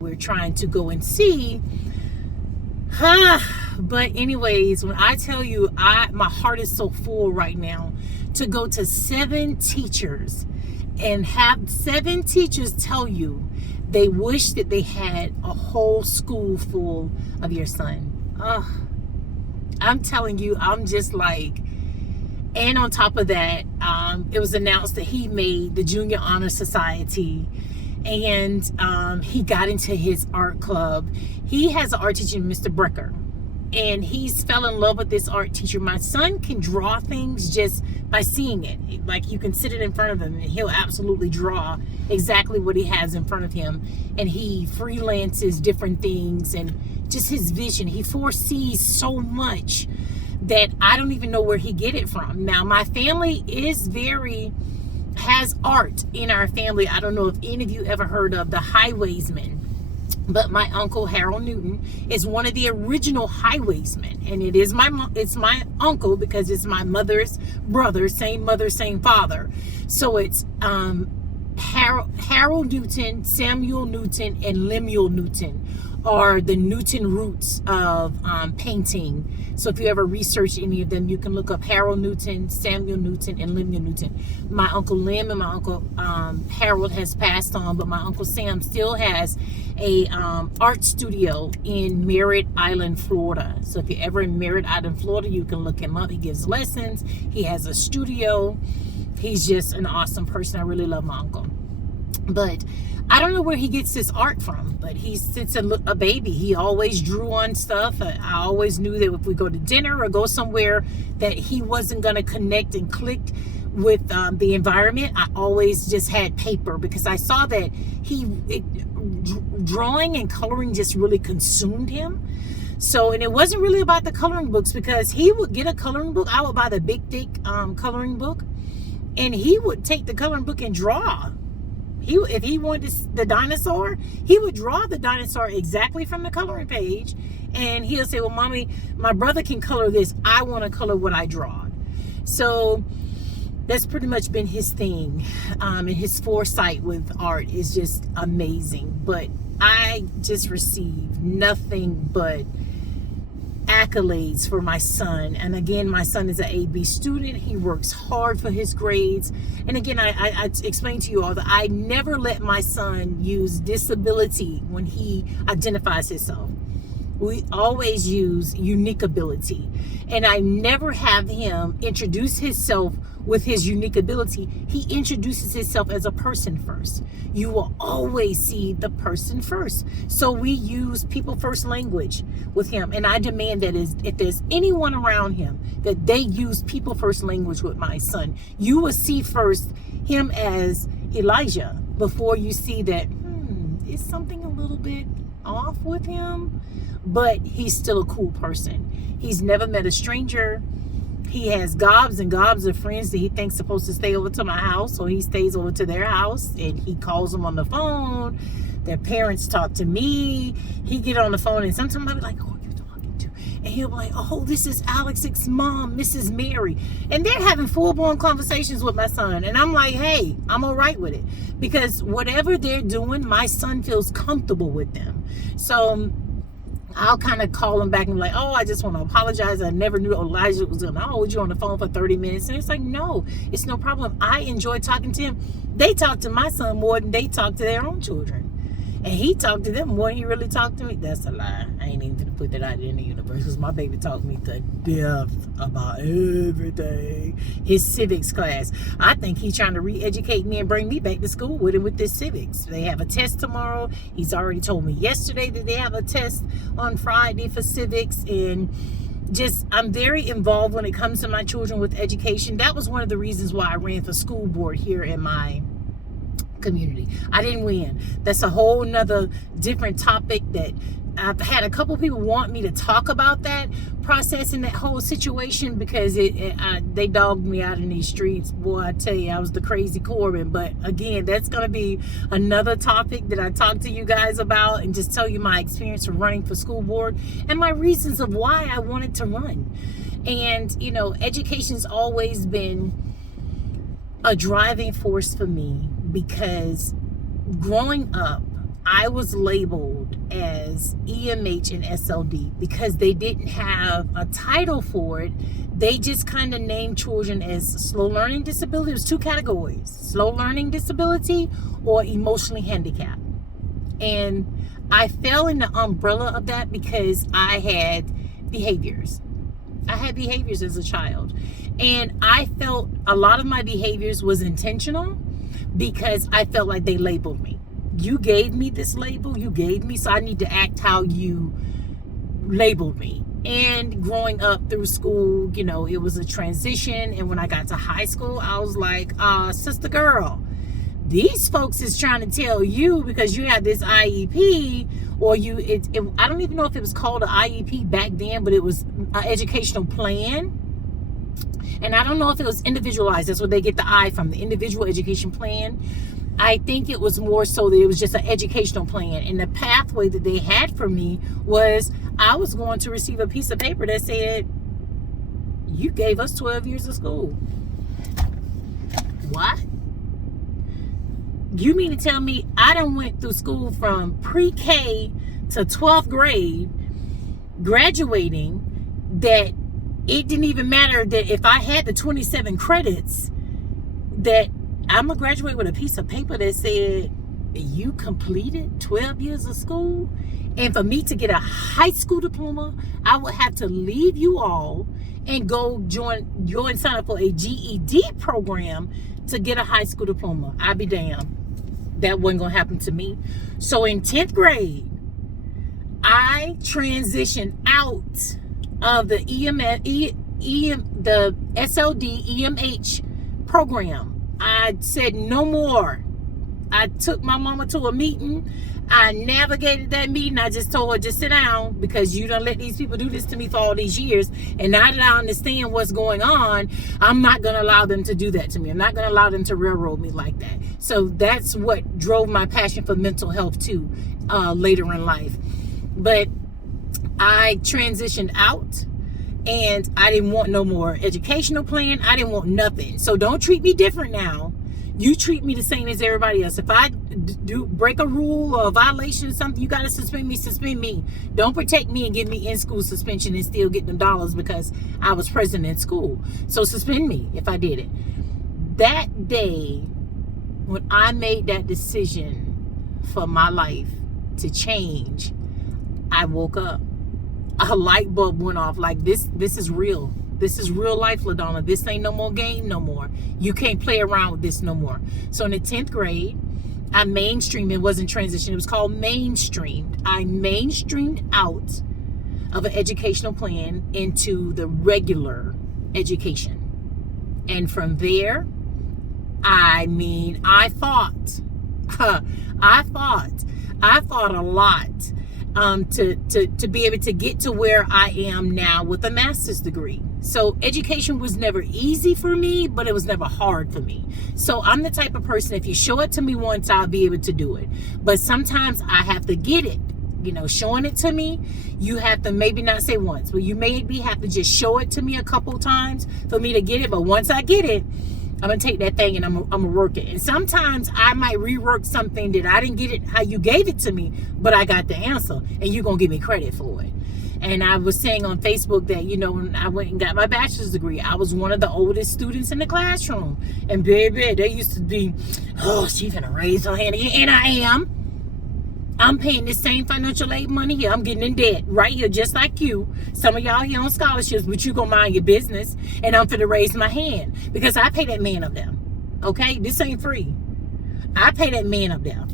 we're trying to go and see. But anyways, when I tell you, my heart is so full right now to go to 7 teachers and have 7 teachers tell you they wish that they had a whole school full of your son. I'm telling you, I'm just like, and on top of that, it was announced that he made the Junior Honor Society, and he got into his art club. He has an art teacher, Mr. Brecker, and he's fell in love with this art teacher. My son can draw things just by seeing it. Like, you can sit it in front of him and he'll absolutely draw exactly what he has in front of him. And he freelances different things, and just his vision, he foresees so much that I don't even know where he get it from. Now, my family has art in our family. I don't know if any of you ever heard of the Highwaysmen, but my uncle Harold Newton is one of the original Highwaysmen, and it's my uncle because it's my mother's brother, same mother, same father. So it's Harold Newton, Samuel Newton, and Lemuel Newton are the Newton roots of painting. So if you ever research any of them, you can look up Harold Newton, Samuel Newton, and Lemuel Newton. My Uncle Lem and my Uncle Harold has passed on, but my Uncle Sam still has a art studio in Merritt Island, Florida. So if you're ever in Merritt Island, Florida, you can look him up. He gives lessons. He has a studio. He's just an awesome person. I really love my uncle. But I don't know where he gets this art from, but since a baby, he always drew on stuff. I always knew that if we go to dinner or go somewhere that he wasn't going to connect and click with the environment, I always just had paper, because I saw that drawing and coloring just really consumed him. So, and it wasn't really about the coloring books, because he would get a coloring book. I would buy the big, thick coloring book, and he would take the coloring book and draw. If he wanted the dinosaur, he would draw the dinosaur exactly from the coloring page, and he'll say, well, Mommy, my brother can color this. I want to color what I draw. So that's pretty much been his thing. And his foresight with art is just amazing. But I just received nothing but accolades for my son. And again, my son is an AB student. He works hard for his grades. And again, I explained to you all that I never let my son use disability when he identifies himself. We always use unique ability. And I never have him introduce himself with his unique ability. He introduces himself as a person first. You will always see the person first. So we use people first language with him. And I demand that if there's anyone around him, that they use people first language with my son. You will see first him as Elijah before you see that, is something a little bit off with him? But he's still a cool person. He's never met a stranger. He has gobs and gobs of friends that he thinks supposed to stay over to my house, so he stays over to their house, and he calls them on the phone. Their parents talk to me. He get on the phone, and sometimes I'll be like, who are you talking to? And he'll be like, oh, this is Alex's mom, Mrs. Mary. And they're having full-blown conversations with my son. And I'm like, hey, I'm all right with it. Because whatever they're doing, my son feels comfortable with them. So I'll kind of call him back and be like, oh, I just want to apologize. I never knew Elijah was going to hold you on the phone for 30 minutes. And it's like, no, it's no problem. I enjoy talking to him. They talk to my son more than they talk to their own children. And he talked to them more than he really talked to me. That's a lie. I ain't even gonna put that out in the universe, because my baby taught me to death about everything. His civics class, I think he's trying to re-educate me and bring me back to school with him with this civics. They have a test tomorrow. He's already told me yesterday that they have a test on Friday for civics. And just, I'm very involved when it comes to my children with education. That was one of the reasons why I ran for school board here in my community. I didn't win. That's a whole nother different topic that I've had a couple people want me to talk about, that process and that whole situation, because they dogged me out in these streets. Boy, I tell you, I was the crazy Corbin. But again, that's going to be another topic that I talk to you guys about, and just tell you my experience of running for school board and my reasons of why I wanted to run. And, you know, education's always been a driving force for me, because growing up, I was labeled as EMH and SLD because they didn't have a title for it. They just kind of named children as slow learning disability. There's two categories: slow learning disability or emotionally handicapped. And I fell in the umbrella of that because I had behaviors. I had behaviors as a child. And I felt a lot of my behaviors was intentional because I felt like they labeled me. You gave me this label, so I need to act how you labeled me. And growing up through school, it was a transition. And when I got to high school, I was like, sister girl, these folks is trying to tell you because you have this IEP, or I don't even know if it was called an IEP back then, but it was an educational plan. And I don't know if it was individualized. That's where they get the I from, the individual education plan. I think it was more so that it was just an educational plan. And the pathway that they had for me was I was going to receive a piece of paper that said, you gave us 12 years of school. What? You mean to tell me I done went through school from pre-K to 12th grade, graduating, that it didn't even matter that if I had the 27 credits, that I'm going to graduate with a piece of paper that said, you completed 12 years of school? And for me to get a high school diploma, I would have to leave you all and go sign up for a GED program to get a high school diploma. I'd be damned. That wasn't going to happen to me. So in 10th grade, I transitioned out of the the SLD EMH program. I said no more. I took my mama to a meeting. I navigated that meeting. I just told her, just sit down, because you done let these people do this to me for all these years. And now that I understand what's going on, I'm not going to allow them to do that to me. I'm not going to allow them to railroad me like that. So that's what drove my passion for mental health too, later in life. But I transitioned out, and I didn't want no more educational plan. I didn't want nothing. So don't treat me different now. You treat me the same as everybody else. If I do break a rule or a violation or something, you got to suspend me, suspend me. Don't protect me and give me in-school suspension and still get them dollars because I was present in school. So suspend me if I did it. That day, when I made that decision for my life to change, I woke up. A light bulb went off, like this is real. This is real life, LaDonna. This ain't no more game no more. You can't play around with this no more. So in the 10th grade, I mainstreamed. It wasn't transition. It was called mainstreamed. I mainstreamed out of an educational plan into the regular education. And from there, I fought. I fought a lot. To be able to get to where I am now with a master's degree. So education was never easy for me, but it was never hard for me. So I'm the type of person, if you show it to me once, I'll be able to do it. But sometimes I have to get it. Showing it to me, you have to maybe not say once, but you maybe have to just show it to me a couple times for me to get it. But once I get it, I'm going to take that thing and I'm going to work it. And sometimes I might rework something that I didn't get it how you gave it to me, but I got the answer and you're going to give me credit for it. And I was saying on Facebook that, when I went and got my bachelor's degree, I was one of the oldest students in the classroom. And baby, they used to be, oh, she's going to raise her hand again. And I am. I'm paying the same financial aid money here. I'm getting in debt right here, just like you. Some of y'all here on scholarships, but you gonna mind your business. And I'm finna raise my hand because I pay that man up there. Okay, this ain't free. I pay that man up there,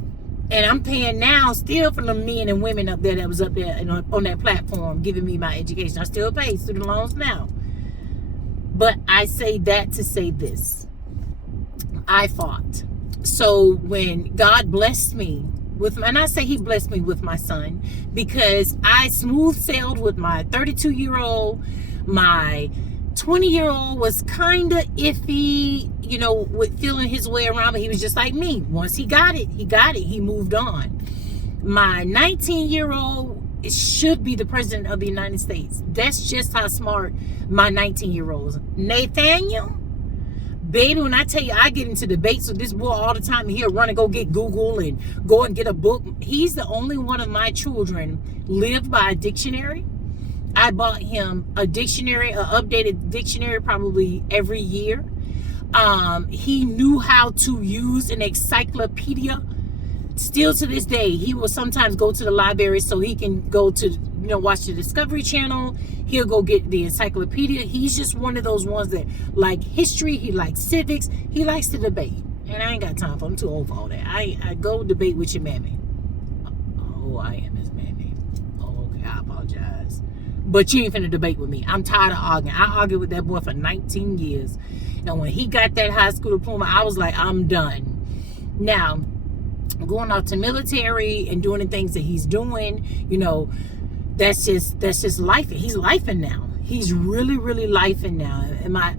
and I'm paying now still for the men and women up there that was up there on that platform giving me my education. I still pay student loans now. But I say that to say this: I fought. So when God blessed me. And I say he blessed me with my son because I smooth sailed with my 32-year-old. My 20-year-old was kind of iffy, with feeling his way around, but he was just like me. Once he got it, he moved on. My 19-year-old should be the president of the United States. That's just how smart my 19-year-old is. Nathaniel, Baby, when I tell you I get into debates with this boy all the time, and he'll run and go get Google and go and get a book. He's the only one of my children lived by a dictionary. I bought him a dictionary, an updated dictionary probably every year. He knew how to use an encyclopedia. Still to this day, he will sometimes go to the library so he can go to, watch the Discovery Channel. He'll go get the encyclopedia. He's just one of those ones that like history. He likes civics. He likes to debate. And I ain't got time for him. I'm too old for all that. I go debate with your mammy. Oh, I am his mammy. Oh, okay. I apologize. But you ain't finna debate with me. I'm tired of arguing. I argued with that boy for 19 years. And when he got that high school diploma, I was like, I'm done. Now, going out to military and doing the things that he's doing, that's just life. He's lifing now. He's really, really lifing now. And my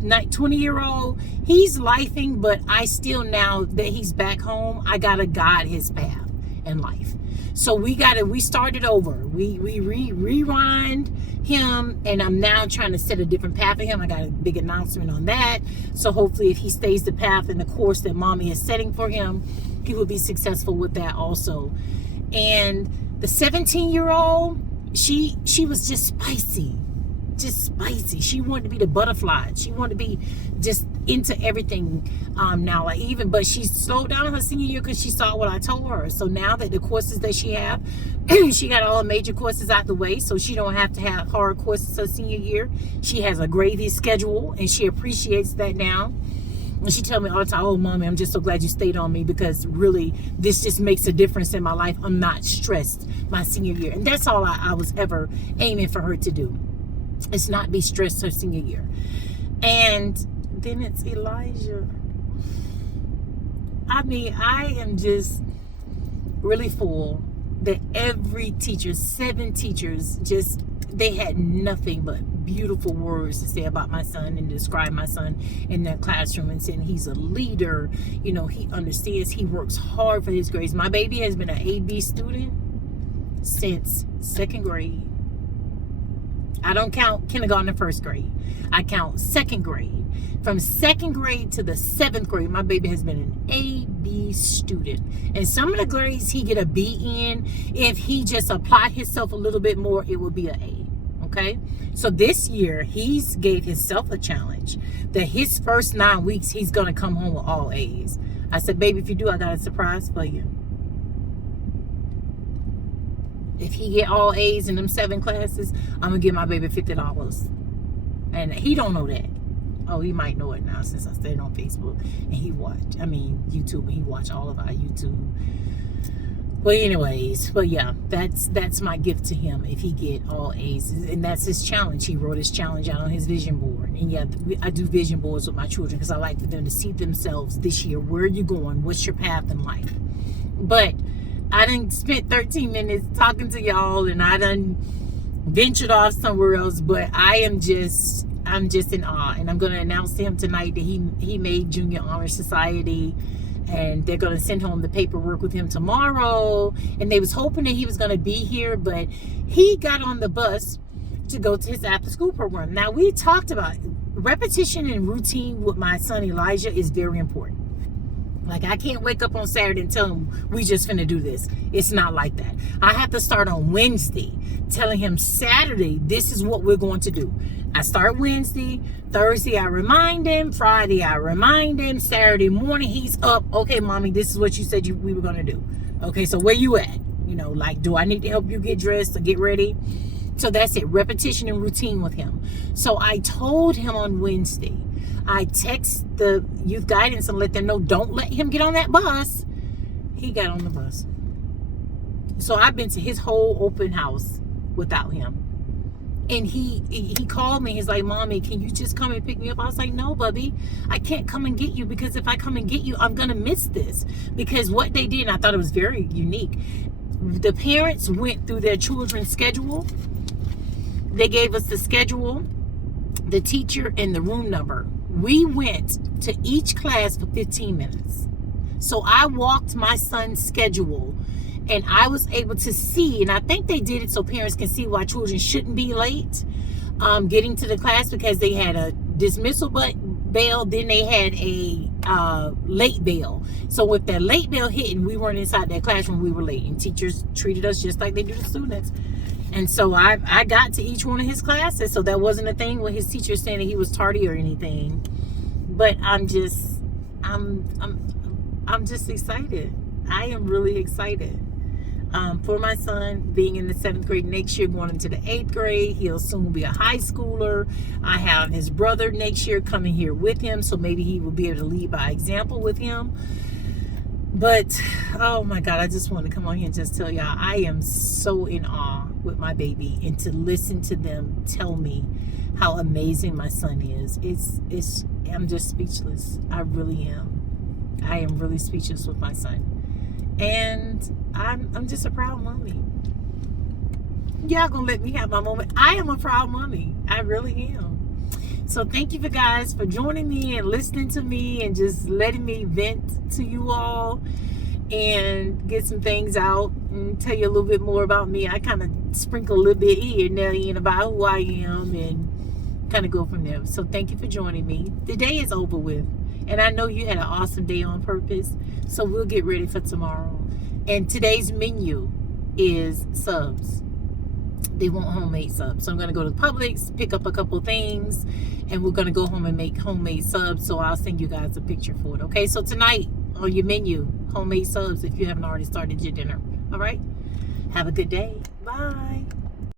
20-year-old, he's lifing, but I still, now that he's back home, I gotta guide his path in life. So we started over. We rewind him, and I'm now trying to set a different path for him. I got a big announcement on that. So hopefully if he stays the path and the course that mommy is setting for him, he will be successful with that also. And the 17-year-old, she was just spicy. She wanted to be the butterfly. She wanted to be just into everything now. But she slowed down her senior year because she saw what I told her. So now that the courses that she have, she got all the major courses out the way, so she don't have to have hard courses her senior year. She has a gravy schedule, and she appreciates that now. And she tell me all the time, oh, mommy, I'm just so glad you stayed on me, because really this just makes a difference in my life. I'm not stressed my senior year. And that's all I was ever aiming for her to do. It's not be stressed her senior year. And then it's Elijah. I am just really full that every teacher, 7 teachers, they had nothing but beautiful words to say about my son and describe my son in that classroom, and saying he's a leader. He understands, he works hard for his grades. My baby has been an AB student since 2nd grade. I don't count kindergarten and 1st grade. I count 2nd grade. From 2nd grade to the 7th grade, my baby has been an AB student. And some of the grades he get a B in, if he just applied himself a little bit more, it would be an A. Okay? So this year, he's gave himself a challenge that his first 9 weeks, he's going to come home with all A's. I said, baby, if you do, I got a surprise for you. If he get all A's in them 7 classes, I'm going to give my baby $50. And he don't know that. Oh, he might know it now since I stayed on Facebook. And YouTube, and he watch all of our YouTube. But anyways, yeah, that's my gift to him if he get all A's. And that's his challenge. He wrote his challenge out on his vision board. And yeah, I do vision boards with my children because I like for them to see themselves this year. Where are you going? What's your path in life? But I done spent 13 minutes talking to y'all, and I done ventured off somewhere else, but I'm just in awe. And I'm going to announce to him tonight that he made Junior Honor Society, and they're going to send home the paperwork with him tomorrow. And they was hoping that he was going to be here, but he got on the bus to go to his after school program. Now, we talked about repetition and routine with my son Elijah is very important. Like, I can't wake up on Saturday and tell him we just finna do this. It's not like that. I have to start on Wednesday telling him Saturday, this is what we're going to do. I start Wednesday, Thursday I remind him, Friday I remind him, Saturday morning he's up. Okay, mommy, this is what you said we were going to do. Okay, so where you at? Do I need to help you get dressed or get ready? So that's it, repetition and routine with him. So I told him on Wednesday, I text the youth guidance and let them know, don't let him get on that bus. He got on the bus. So I've been to his whole open house without him. And he called me. He's like, mommy, can you just come and pick me up? I was like, no, Bubby, I can't come and get you, because if I come and get you, I'm going to miss this. Because what they did, and I thought it was very unique, the parents went through their children's schedule. They gave us the schedule, the teacher, and the room number. We went to each class for 15 minutes. So I walked my son's schedule, and I was able to see, and I think they did it so parents can see why children shouldn't be late getting to the class, because they had a dismissal bell, then they had a late bell. So with that late bell hitting, we weren't inside that classroom, we were late, and teachers treated us just like they do the students. And so I got to each one of his classes, so that wasn't a thing with his teacher saying that he was tardy or anything. But I'm just excited. I am really excited for my son being in the 7th grade next year, going into the 8th grade. He'll soon be a high schooler. I have his brother next year coming here with him, so maybe he will be able to lead by example with him. But oh my God, I just want to come on here and just tell y'all, I am so in awe with my baby, and to listen to them tell me how amazing my son is. I'm just speechless. I really am. I am really speechless with my son. And I'm just a proud mommy. Y'all gonna let me have my moment. I am a proud mommy. I really am. So thank you guys for joining me and listening to me and just letting me vent to you all and get some things out and tell you a little bit more about me. I kind of sprinkle a little bit here and there about who I am and kind of go from there. So thank you for joining me. The day is over with, and I know you had an awesome day on purpose. So we'll get ready for tomorrow. And today's menu is subs. They want homemade subs. So I'm going to go to Publix, pick up a couple things, and we're going to go home and make homemade subs. So I'll send you guys a picture for it. Okay, so tonight on your menu, homemade subs if you haven't already started your dinner. All right, have a good day. Bye.